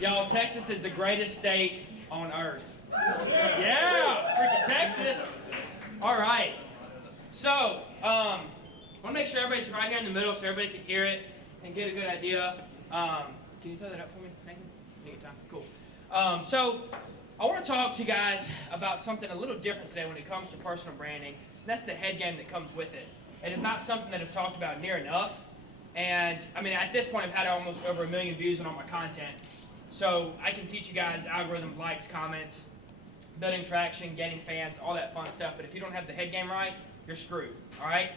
Y'all, Texas is the greatest state on earth. Yeah, freaking Texas. All right. So, I want to make sure everybody's right here in the middle so everybody can hear it and get a good idea. Can you throw that up for me, Nathan? Take your time. Cool. So, I want to talk to you guys about something a little different today when it comes to personal branding. And that's the head game that comes with it. It is not something that is talked about near enough. And, I mean, at this point, I've had almost over 1 million views on all my content. So, I can teach you guys algorithms, likes, comments, building traction, getting fans, all that fun stuff. But if you don't have the head game right, you're screwed. All right?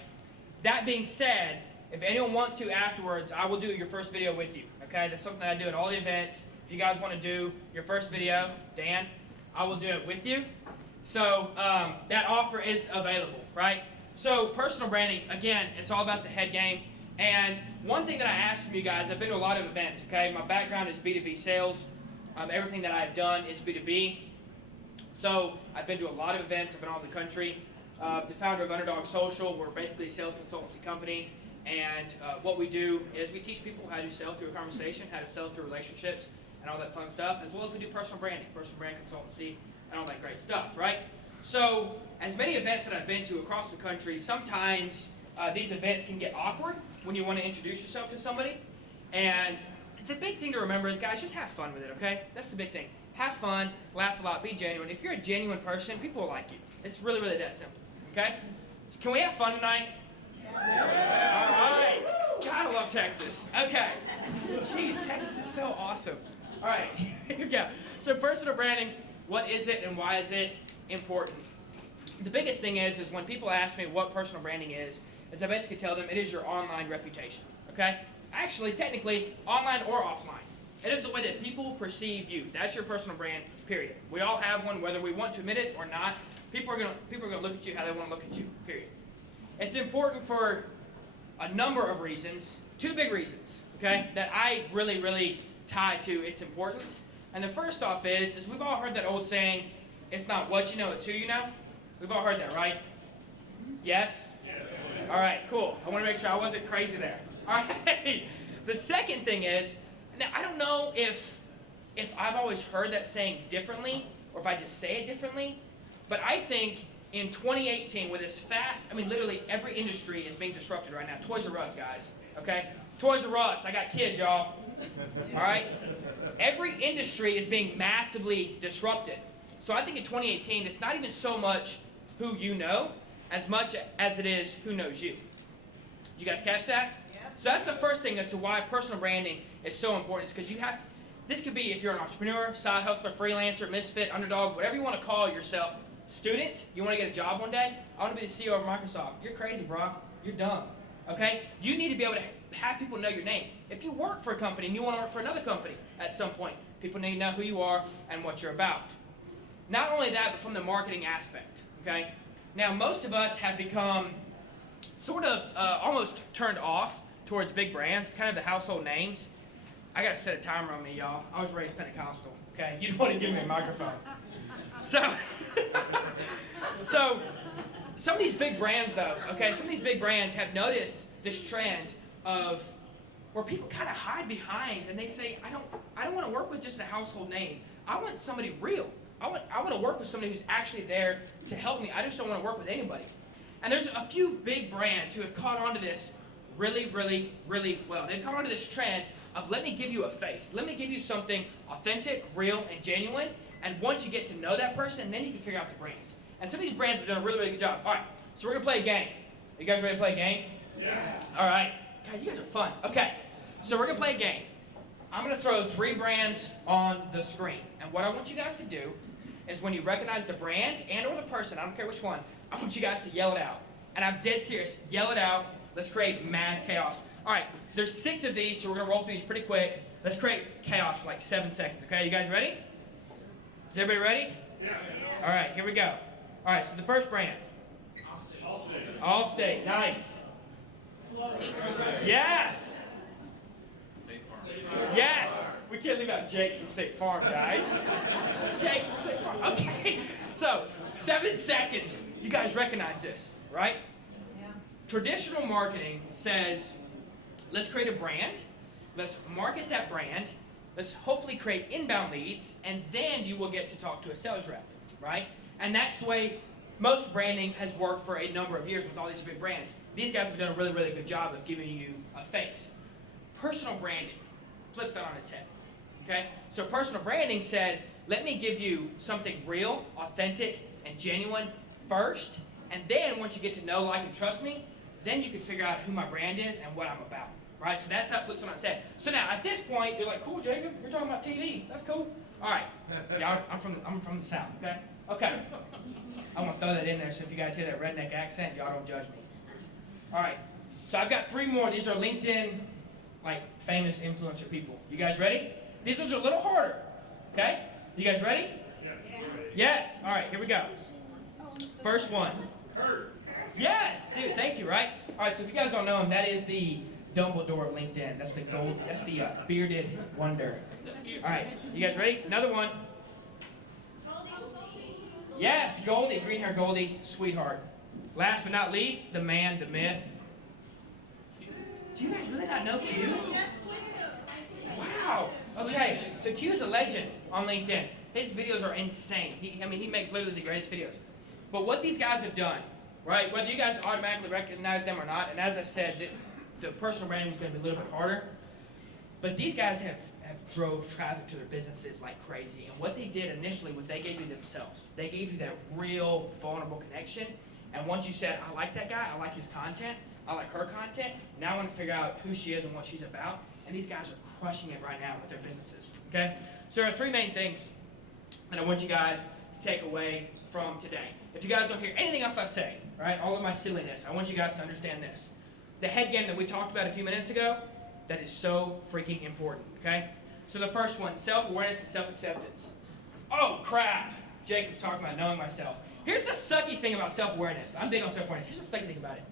That being said, if anyone wants to afterwards, I will do your first video with you. Okay? That's something that I do at all the events. If you guys want to do your first video, Dan, I will do it with you. So, that offer is available, right? So, personal branding, again, it's all about the head game. And one thing that I asked from you guys, I've been to a lot of events, okay? My background is B2B sales. Everything that I've done is B2B. So I've been to a lot of events. I've been all over the country. The founder of UnderDog Social, we're basically a sales consultancy company. And what we do is we teach people how to sell through a conversation, how to sell through relationships, and all that fun stuff, as well as we do personal branding, personal brand consultancy, and all that great stuff, right? So as many events that I've been to across the country, sometimes these events can get awkward when you want to introduce yourself to somebody. And the big thing to remember is, guys, just have fun with it, okay? That's the big thing. Have fun, laugh a lot, be genuine. If you're a genuine person, people will like you. It's really, really that simple, okay? Can we have fun tonight? Yeah. All right. God, I love Texas. Okay. Jeez, Texas is so awesome. All right, here we go. So personal branding, what is it and why is it important? The biggest thing is when people ask me what personal branding is I basically tell them it is your online reputation, okay? Actually, technically, online or offline. It is the way that people perceive you. That's your personal brand, period. We all have one, whether we want to admit it or not. People are gonna look at you how they want to look at you, period. It's important for a number of reasons, 2 big reasons, okay, that I really, really tie to its importance. And the first off is we've all heard that old saying, it's not what you know, it's who you know. We've all heard that, right? Yes? All right, cool. I want to make sure I wasn't crazy there. All right. The second thing is, now I don't know if I've always heard that saying differently or if I just say it differently, but I think in 2018 with this fast, I mean literally every industry is being disrupted right now. Toys R Us, guys. Okay? Toys R Us. I got kids, y'all. All right? Every industry is being massively disrupted. So I think in 2018 it's not even so much who you know as much as it is who knows you. You guys catch that? Yeah. So that's the first thing as to why personal branding is so important. Is because you have to, this could be if you're an entrepreneur, side hustler, freelancer, misfit, underdog, whatever you want to call yourself. Student, you want to get a job one day? I want to be the CEO of Microsoft. You're crazy, bro. You're dumb. Okay? You need to be able to have people know your name. If you work for a company and you want to work for another company at some point, people need to know who you are and what you're about. Not only that, but from the marketing aspect. Okay? Now, most of us have become sort of almost turned off towards big brands, kind of the household names. I got to set a timer on me, y'all. I was raised Pentecostal, okay? You don't want to give me a microphone. So some of these big brands, though, okay, some of these big brands have noticed this trend of where people kind of hide behind and they say, I don't want to work with just a household name. I want somebody real. I want to work with somebody who's actually there to help me. I just don't want to work with anybody. And there's a few big brands who have caught on to this really, really, really well. They've caught on to this trend of let me give you a face. Let me give you something authentic, real, and genuine. And once you get to know that person, then you can figure out the brand. And some of these brands have done a really, really good job. All right, so we're going to play a game. Are you guys ready to play a game? Yeah. All right. God, you guys are fun. Okay, so we're going to play a game. I'm going to throw 3 brands on the screen. And what I want you guys to do is when you recognize the brand and or the person, I don't care which one, I want you guys to yell it out. And I'm dead serious. Yell it out. Let's create mass chaos. All right, there's 6 of these, so we're going to roll through these pretty quick. Let's create chaos for like 7 seconds. Okay, you guys ready? Is everybody ready? Yeah. All right, here we go. All right, so the first brand. Allstate. Allstate. Nice. Yes. Yes. We can't leave out Jake from State Farm, guys. Jake from State Farm. Okay. So, 7 seconds. You guys recognize this, right? Yeah. Traditional marketing says, let's create a brand. Let's market that brand. let's hopefully create inbound leads, and then you will get to talk to a sales rep, right? And that's the way most branding has worked for a number of years with all these big brands. These guys have done a really, really good job of giving you a face. Personal branding flips that on its head, okay? So personal branding says, let me give you something real, authentic, and genuine first, and then once you get to know, like, and trust me, then you can figure out who my brand is and what I'm about, right? So that's how it flips on its head. So now, at this point, you're like, cool, Jacob, you're talking about TV. That's cool. All right. Yeah, I'm from the South, okay? Okay. I want to throw that in there so if you guys hear that redneck accent, y'all don't judge me. All right. So I've got 3 more. These are LinkedIn, like, famous influencer people. You guys ready? These ones are a little harder, okay? You guys ready? Yeah. Yes. All right, here we go. First one. Yes, dude, thank you, right? All right, so if you guys don't know him, that is the Dumbledore of LinkedIn. That's the bearded wonder. All right, you guys ready? Another one. Yes, Goldie, green hair Goldie, sweetheart. Last but not least, the man, the myth. Do you guys really not know Q? Wow. Okay, so Q is a legend on LinkedIn. His videos are insane. He makes literally the greatest videos. But what these guys have done, right, whether you guys automatically recognize them or not, and as I said, the personal branding is going to be a little bit harder, but these guys have drove traffic to their businesses like crazy. And what they did initially was they gave you themselves. They gave you that real vulnerable connection. And once you said, I like that guy, I like his content, I like her content, now I want to figure out who she is and what she's about. And these guys are crushing it right now with their businesses, okay? So there are 3 main things that I want you guys to take away from today. If you guys don't hear anything else I say, right, all of my silliness, I want you guys to understand this. The head game that we talked about a few minutes ago, that is so freaking important, okay? So the first one, self-awareness and self-acceptance. Oh, crap. Jacob's talking about knowing myself. Here's the sucky thing about self-awareness. I'm big on self-awareness. Here's the sucky thing about it.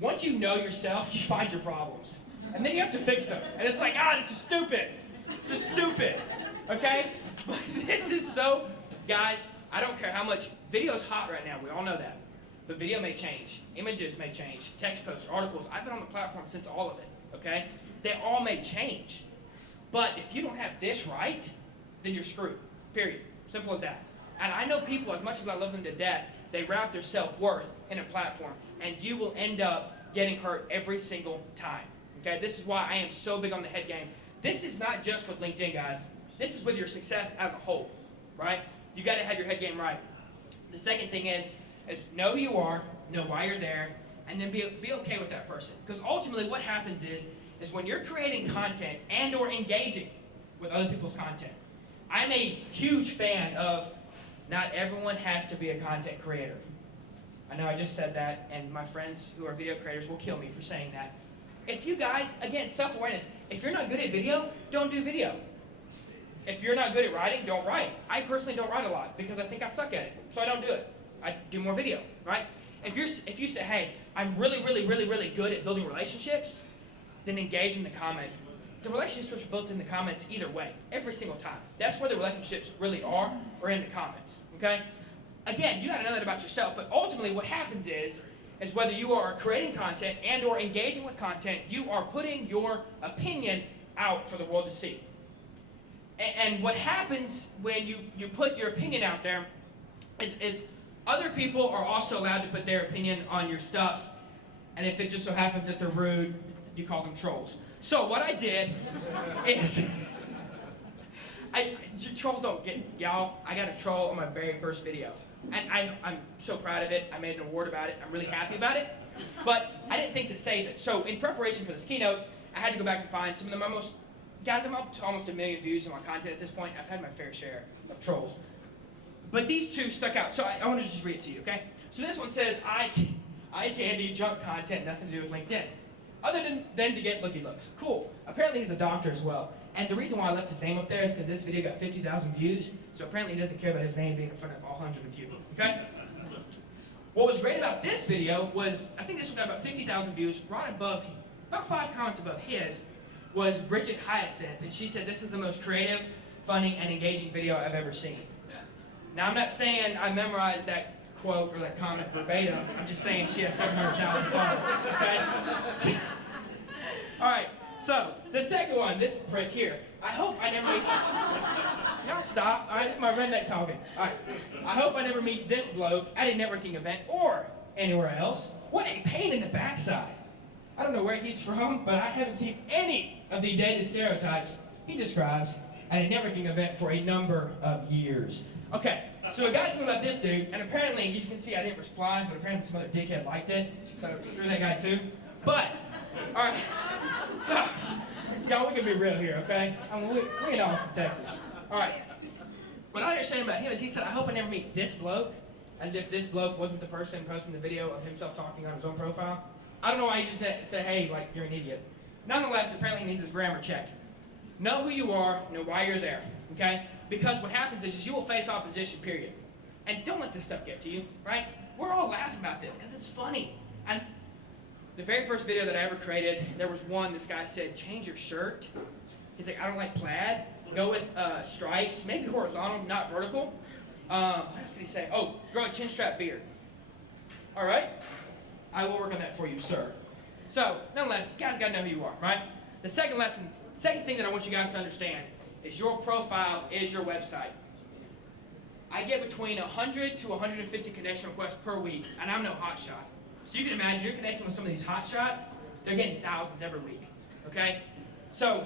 Once you know yourself, you find your problems. And then you have to fix them. And it's like, this is stupid. This is stupid. Okay? But this is so, guys, I don't care how much, video's hot right now. We all know that. But video may change. Images may change. Text posts, articles. I've been on the platform since all of it. Okay? They all may change. But if you don't have this right, then you're screwed. Period. Simple as that. And I know people, as much as I love them to death, they wrap their self-worth in a platform. And you will end up getting hurt every single time. Okay? This is why I am so big on the head game. This is not just with LinkedIn, guys. This is with your success as a whole. Right? You got to have your head game right. The second thing is know who you are, know why you're there, and then be okay with that person. Because ultimately what happens is when you're creating content and or engaging with other people's content. I'm a huge fan of not everyone has to be a content creator. I know I just said that, and my friends who are video creators will kill me for saying that. If you guys, again, self-awareness, if you're not good at video, don't do video. If you're not good at writing, don't write. I personally don't write a lot because I think I suck at it, so I don't do it. I do more video, right? If you say, hey, I'm really, really, really, really good at building relationships, then engage in the comments. The relationships are built in the comments either way, every single time. That's where the relationships really are, or in the comments, okay? Again, you got to know that about yourself, but ultimately what happens is whether you are creating content and or engaging with content, you are putting your opinion out for the world to see. And what happens when you put your opinion out there is other people are also allowed to put their opinion on your stuff, and if it just so happens that they're rude, you call them trolls. So what I did is, trolls don't get, y'all, I got a troll on my very first video. And I'm so proud of it. I made an award about it. I'm really happy about it. But I didn't think to save it. So in preparation for this keynote, I had to go back and find some of the most, guys, I'm up to almost 1 million views on my content at this point. I've had my fair share of trolls. But these 2 stuck out. So I want to just read it to you, okay? So this one says, eye candy, junk content, nothing to do with LinkedIn. Other than to get looky looks. Cool. Apparently he's a doctor as well. And the reason why I left his name up there is because this video got 50,000 views. So apparently he doesn't care about his name being in front of all 100 of you. Okay? What was great about this video was, I think this one got about 50,000 views. Right above, about 5 comments above his, was Bridget Hyacinth. And she said, this is the most creative, funny, and engaging video I've ever seen. Now I'm not saying I memorized that quote or that comment verbatim. I'm just saying she has 700,000 followers, okay? All right, So, the second one, this prick here. I hope I never meet... Y'all stop. All right, this is my redneck talking. All right. I hope I never meet this bloke at a networking event or anywhere else. What a pain in the backside. I don't know where he's from, but I haven't seen any of the dated stereotypes he describes at a networking event for a number of years. Okay, so I got to about this dude, and apparently, you can see I didn't respond, but apparently some other dickhead liked it, so screw that guy too. But, alright, so, y'all, we can be real here, okay? I mean, we in Austin, Texas. Alright, what I understand about him is he said, I hope I never meet this bloke, as if this bloke wasn't the person posting the video of himself talking on his own profile. I don't know why he just didn't say, hey, like, you're an idiot. Nonetheless, apparently he needs his grammar checked. Know who you are, know why you're there, okay? Because what happens is you will face opposition, period. And don't let this stuff get to you, right? We're all laughing about this because it's funny. And the very first video that I ever created, there was one, this guy said, change your shirt. He's like, I don't like plaid. Go with stripes, maybe horizontal, not vertical. What else did he say? Oh, grow a chin strap beard. All right? I will work on that for you, sir. So, nonetheless, you guys got to know who you are, right? The second thing that I want you guys to understand is your profile is your website. I get between 100 to 150 connection requests per week, and I'm no hotshot. So you can imagine you're connecting with some of these hotshots, they're getting thousands every week, okay? So,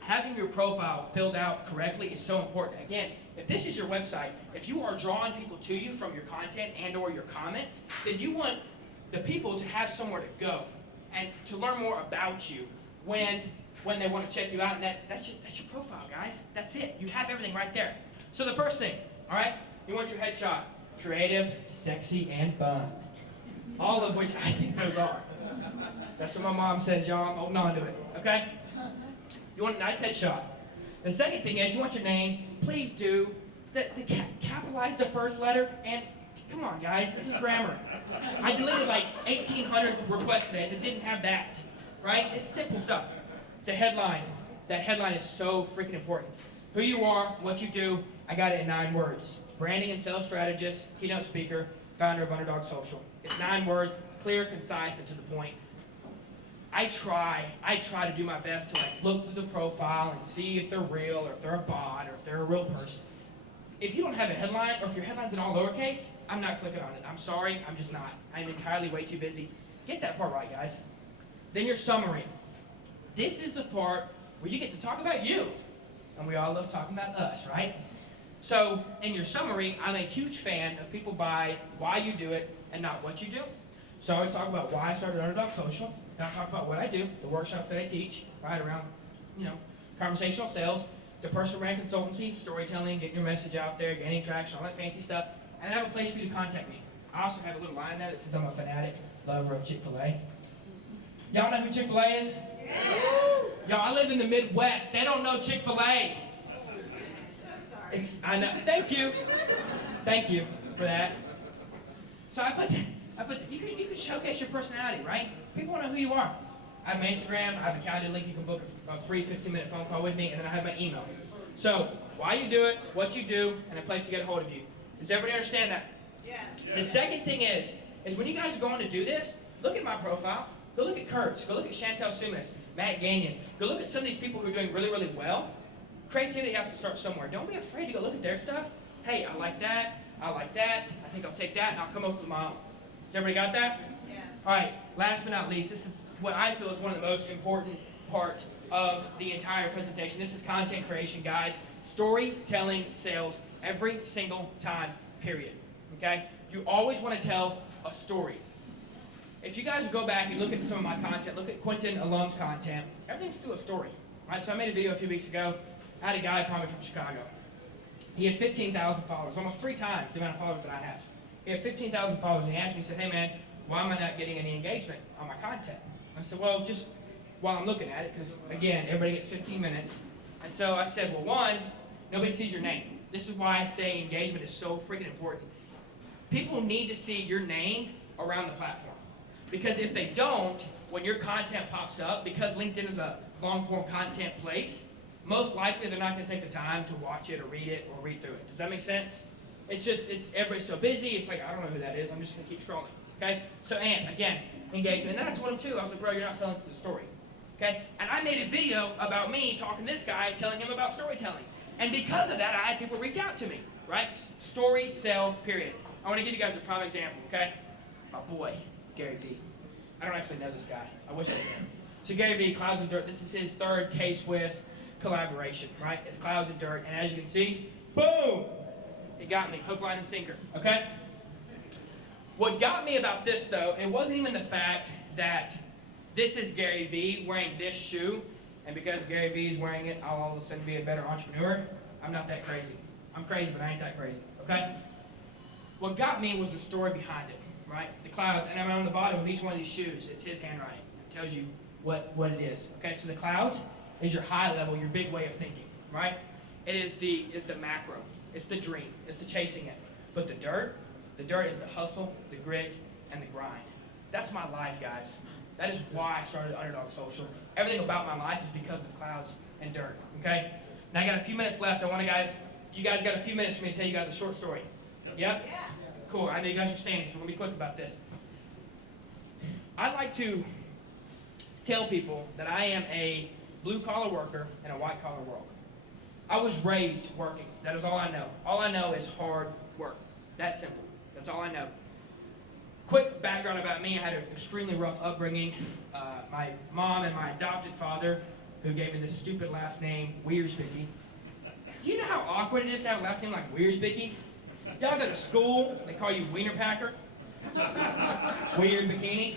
having your profile filled out correctly is so important. Again, if this is your website, if you are drawing people to you from your content and or your comments, then you want the people to have somewhere to go and to learn more about you when they want to check you out. And that's your profile, guys. That's it. You have everything right there. So the first thing, all right, you want your headshot. Creative, sexy, and fun. All of which I think those are. That's what my mom says, y'all. I'm holding on to it, okay? You want a nice headshot. The second thing is you want your name. Please do capitalize the first letter. And come on, guys, this is grammar. I deleted like 1,800 requests today that didn't have that, right? It's simple stuff. The headline. That headline is so freaking important. Who you are, what you do. I got it in 9 words. Branding and sales strategist, keynote speaker, founder of UnderDog Social. It's 9 words, clear, concise, and to the point. I try to do my best to like look through the profile and see if they're real or if they're a bot or if they're a real person. If you don't have a headline or if your headline's in all lowercase, I'm not clicking on it. I'm sorry, I'm just not. I'm entirely way too busy. Get that part right, guys. Then your summary. This is the part where you get to talk about you. And we all love talking about us, right? So, in your summary, I'm a huge fan of people by why you do it and not what you do. So I always talk about why I started UnderDog Social. Then I talk about what I do, the workshops that I teach, right around, conversational sales, the personal brand consultancy, storytelling, getting your message out there, gaining traction, all that fancy stuff. And I have a place for you to contact me. I also have a little line there that says I'm a fanatic lover of Chick-fil-A. Y'all know who Chick-fil-A is? Yeah. Y'all, I live in the Midwest. They don't know Chick-fil-A. I know. Thank you. Thank you for that. So you can showcase your personality, right? People want to know who you are. I have my Instagram, I have a calendar link, you can book a free 15-minute phone call with me, and then I have my email. So, why you do it, what you do, and a place to get a hold of you. Does everybody understand that? Yes. The second thing is when you guys are going to do this, look at my profile, go look at Kurt's, go look at Chantel Sumas, Matt Gagnon, go look at some of these people who are doing really, really well. Creativity has to start somewhere. Don't be afraid to go look at their stuff. Hey, I like that, I think I'll take that, and I'll come up with my own. Has everybody got that? Yeah. All right, last but not least, this is what I feel is one of the most important part of the entire presentation. This is content creation, guys. Storytelling sales every single time, period. Okay? You always want to tell a story. If you guys go back and look at some of my content, look at Quentin Alum's content, everything's through a story. Right? So I made a video a few weeks ago. I had a guy call me from Chicago. He had 15,000 followers, almost 3 times the amount of followers that I have. He had 15,000 followers, and he asked me, he said, hey man, why am I not getting any engagement on my content? I said, well, just while I'm looking at it, because again, everybody gets 15 minutes. And so I said, well, one, nobody sees your name. This is why I say engagement is so freaking important. People need to see your name around the platform. Because if they don't, when your content pops up, because LinkedIn is a long-form content place, most likely they're not going to take the time to watch it or read through it. Does that make sense? It's everybody's so busy, it's like, I don't know who that is, I'm just going to keep scrolling. Okay? So, and again, engagement. And then I told him too, I was like, bro, you're not selling to the story. Okay? And I made a video about me talking to this guy, telling him about storytelling. And because of that, I had people reach out to me, right? Stories sell, period. I want to give you guys a prime example, okay? My boy, Gary Vee. I don't actually know this guy. I wish I did. So Gary Vee, Clouds and Dirt, this is his third K-Swiss collaboration, right? It's Clouds and Dirt, and as you can see, boom! It got me, hook, line, and sinker, okay? What got me about this, though, it wasn't even the fact that this is Gary Vee wearing this shoe, and because Gary Vee is wearing it, I'll all of a sudden be a better entrepreneur. I'm not that crazy. I'm crazy, but I ain't that crazy, okay? What got me was the story behind it, right? The clouds, and on the bottom of each one of these shoes, it's his handwriting. It tells you what it is, okay? So the clouds is your high level, your big way of thinking, right? It's the macro. It's the dream. It's the chasing it. But the dirt is the hustle, the grit, and the grind. That's my life, guys. That is why I started UnderDog Social. Everything about my life is because of clouds and dirt, okay? Now I got a few minutes left. You guys got a few minutes for me to tell you guys a short story. Yep? Yeah. Cool. I know you guys are standing, so we'll be quick about this. I like to tell people that I am a blue-collar worker in a white-collar world. I was raised working. That is all I know. All I know is hard work. That's simple. That's all I know. Quick background about me. I had an extremely rough upbringing. My mom and my adopted father, who gave me this stupid last name, Wierzbicki. You know how awkward it is to have a last name like Wierzbicki? Y'all go to school, they call you Wiener Packer. Weird bikini.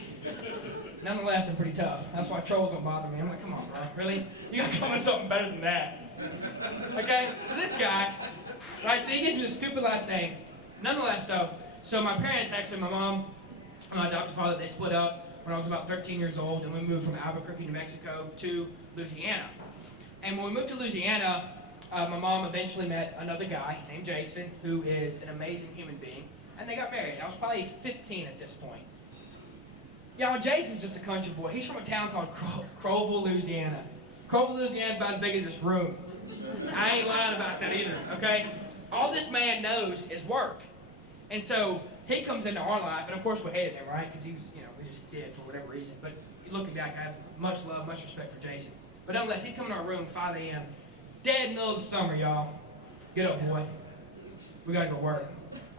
Nonetheless, I'm pretty tough. That's why trolls don't bother me. I'm like, come on, bro. Really? You gotta come with something better than that. Okay? So this guy, right, so he gives me this stupid last name. Nonetheless, though, so my parents, actually, my mom and my adopted father, they split up when I was about 13 years old, and we moved from Albuquerque, New Mexico to Louisiana. And when we moved to Louisiana, my mom eventually met another guy named Jason, who is an amazing human being, and they got married. I was probably 15 at this point. Y'all, Jason's just a country boy. He's from a town called Crowville, Louisiana. Crowville, Louisiana is about as big as this room. I ain't lying about that either, okay? All this man knows is work. And so he comes into our life, and of course we hated him, right? Because he was, we just did for whatever reason. But looking back, I have much love, much respect for Jason. But nonetheless, he'd come in our room 5 a.m., dead middle of the summer, y'all. Get up, boy. We gotta go work.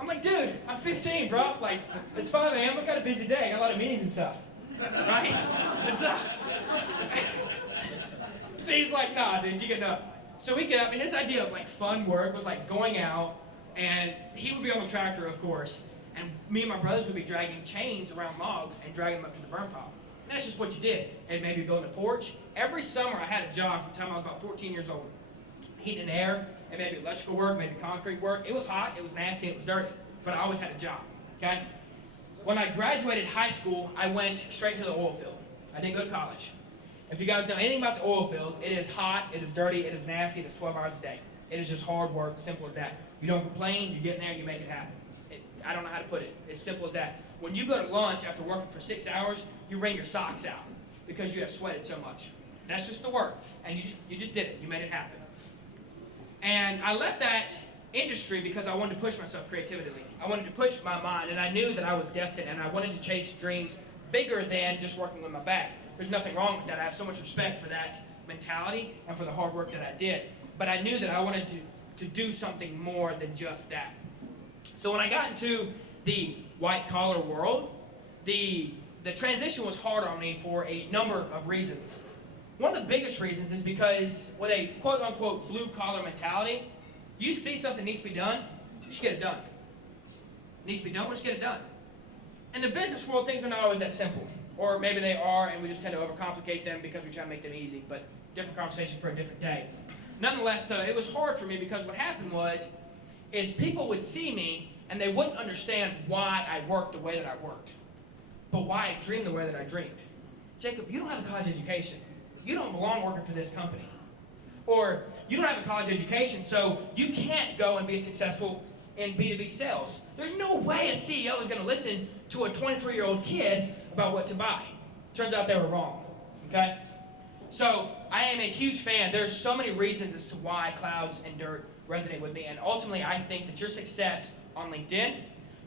I'm like, dude, I'm 15, bro. Like, it's 5 a.m., I've got a busy day. I got a lot of meetings and stuff. Right? And so he's like, nah, dude, you get up. So we get up, and his idea of like fun work was like going out, and he would be on the tractor, of course, and me and my brothers would be dragging chains around logs and dragging them up to the burn pile. And that's just what you did. And maybe building a porch. Every summer I had a job from the time I was about 14 years old. Heat and air, and maybe electrical work, maybe concrete work. It was hot, it was nasty, it was dirty, but I always had a job, okay? When I graduated high school, I went straight to the oil field. I didn't go to college. If you guys know anything about the oil field, it is hot, it is dirty, it is nasty, it is 12 hours a day. It is just hard work, simple as that. You don't complain, you get in there, you make it happen. I don't know how to put it. It's simple as that. When you go to lunch after working for 6 hours, you wring your socks out because you have sweated so much. That's just the work, and you just did it. You made it happen. And I left that industry because I wanted to push myself creatively. I wanted to push my mind, and I knew that I was destined, and I wanted to chase dreams bigger than just working with my back. There's nothing wrong with that. I have so much respect for that mentality and for the hard work that I did. But I knew that I wanted to do something more than just that. So when I got into the white-collar world, the transition was hard on me for a number of reasons. One of the biggest reasons is because with a quote-unquote blue-collar mentality, you see something needs to be done, you just get it done. It needs to be done, we'll just get it done. In the business world, things are not always that simple. Or maybe they are, and we just tend to overcomplicate them because we try to make them easy, but different conversation for a different day. Nonetheless, though, it was hard for me because what happened is people would see me, and they wouldn't understand why I worked the way that I worked, but why I dreamed the way that I dreamed. Jacob, you don't have a college education. You don't belong working for this company. Or you don't have a college education, so you can't go and be successful in B2B sales. There's no way a CEO is going to listen to a 23-year-old kid about what to buy. Turns out they were wrong, okay? So I am a huge fan. There's so many reasons as to why clouds and dirt resonate with me, and ultimately I think that your success on LinkedIn,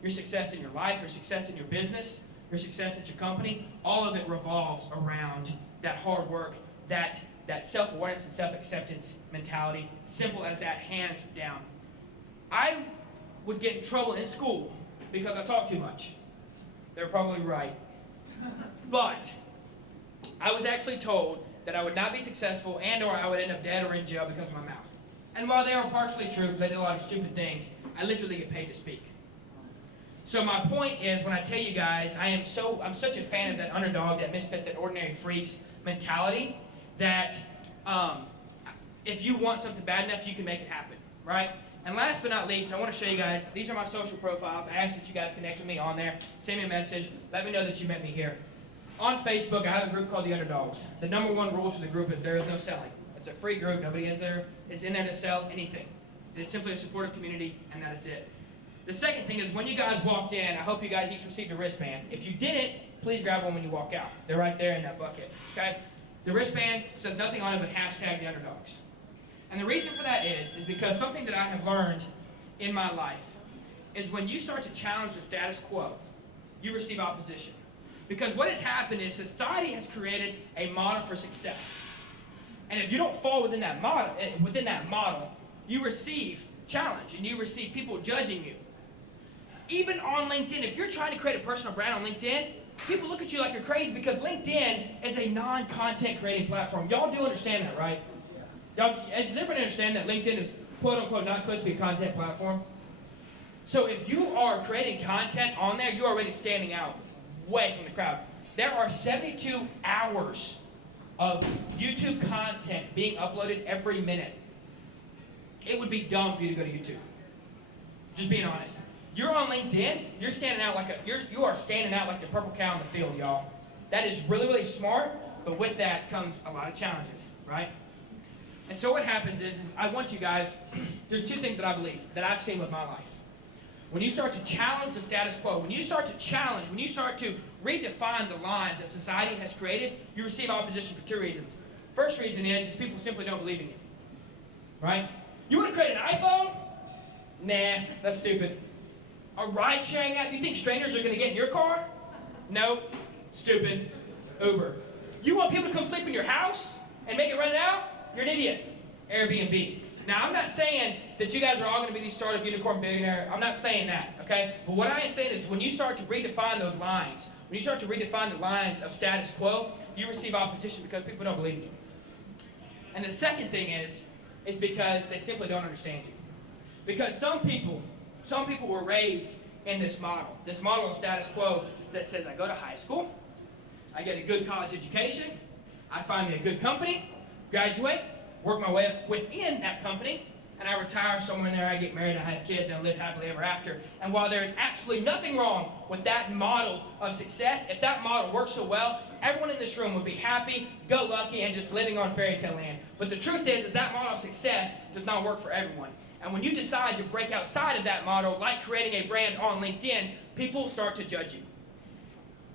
your success in your life, your success in your business, your success at your company, all of it revolves around that hard work, that self-awareness and self-acceptance mentality, simple as that, hands down. I would get in trouble in school because I talk too much. They're probably right. But I was actually told that I would not be successful and or I would end up dead or in jail because of my mouth. And while they were partially true, because I did a lot of stupid things, I literally get paid to speak. So my point is, when I tell you guys, I'm such a fan of that underdog, that misfit, that ordinary freaks mentality, that if you want something bad enough, you can make it happen, right? And last but not least, I want to show you guys, these are my social profiles. I ask that you guys connect with me on there. Send me a message. Let me know that you met me here. On Facebook, I have a group called the Underdogs. The number one rule to the group is there is no selling. It's a free group. Nobody is in there to sell anything. It is simply a supportive community, and that is it. The second thing is, when you guys walked in, I hope you guys each received a wristband. If you didn't, please grab one when you walk out. They're right there in that bucket, okay? The wristband says nothing on it but hashtag the Underdogs. And the reason for that is because something that I have learned in my life is when you start to challenge the status quo, you receive opposition. Because what has happened is society has created a model for success. And if you don't fall within that model, you receive challenge and you receive people judging you. Even on LinkedIn, if you're trying to create a personal brand on LinkedIn, people look at you like you're crazy because LinkedIn is a non-content creating platform. Y'all do understand that, right? Does everybody understand that LinkedIn is quote-unquote not supposed to be a content platform? So if you are creating content on there, you're already standing out way from the crowd. There are 72 hours of YouTube content being uploaded every minute. It would be dumb for you to go to YouTube. Just being honest. You're on LinkedIn, you are standing out like the purple cow in the field, y'all. That is really, really smart, but with that comes a lot of challenges, right? And so what happens is I want you guys, there's two things that I believe, that I've seen with my life. When you start to challenge the status quo, when you start to redefine the lines that society has created, you receive opposition for two reasons. First reason is people simply don't believe in you. Right? You want to create an iPhone? Nah, that's stupid. A ride-sharing app? You think strangers are going to get in your car? Nope. Stupid. Uber. You want people to come sleep in your house and make it rent out? You're an idiot. Airbnb. Now, I'm not saying that you guys are all going to be these startup unicorn billionaire. I'm not saying that, okay? But what I am saying is when you start to redefine those lines, when you start to redefine the lines of status quo, you receive opposition because people don't believe in you. And the second thing is because they simply don't understand you. Because some people were raised in this model of status quo that says I go to high school, I get a good college education, I find me a good company, graduate, work my way up within that company, and I retire somewhere in there, I get married, I have kids, and I live happily ever after. And while there is absolutely nothing wrong with that model of success, if that model works so well, everyone in this room would be happy, go lucky, and just living on fairy tale land. But the truth is that model of success does not work for everyone. And when you decide to break outside of that model, like creating a brand on LinkedIn, people start to judge you.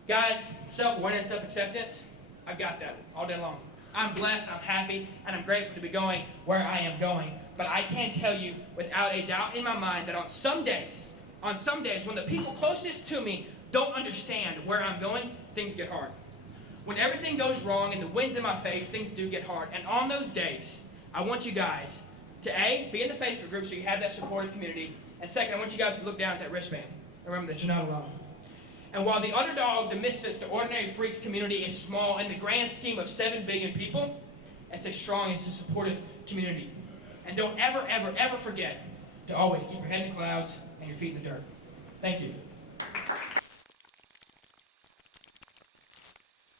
Guys, self-awareness, self-acceptance, I've got that all day long. I'm blessed, I'm happy, and I'm grateful to be going where I am going. But I can tell you without a doubt in my mind that on some days when the people closest to me don't understand where I'm going, things get hard. When everything goes wrong and the wind's in my face, things do get hard. And on those days, I want you guys to A, be in the Facebook group so you have that supportive community. And second, I want you guys to look down at that wristband. Remember that you're not alone. And while the underdog, the misfits, the ordinary freaks community is small in the grand scheme of 7 billion people, it's a strong, it's a supportive community. And don't ever, ever, ever forget to always keep your head in the clouds and your feet in the dirt. Thank you.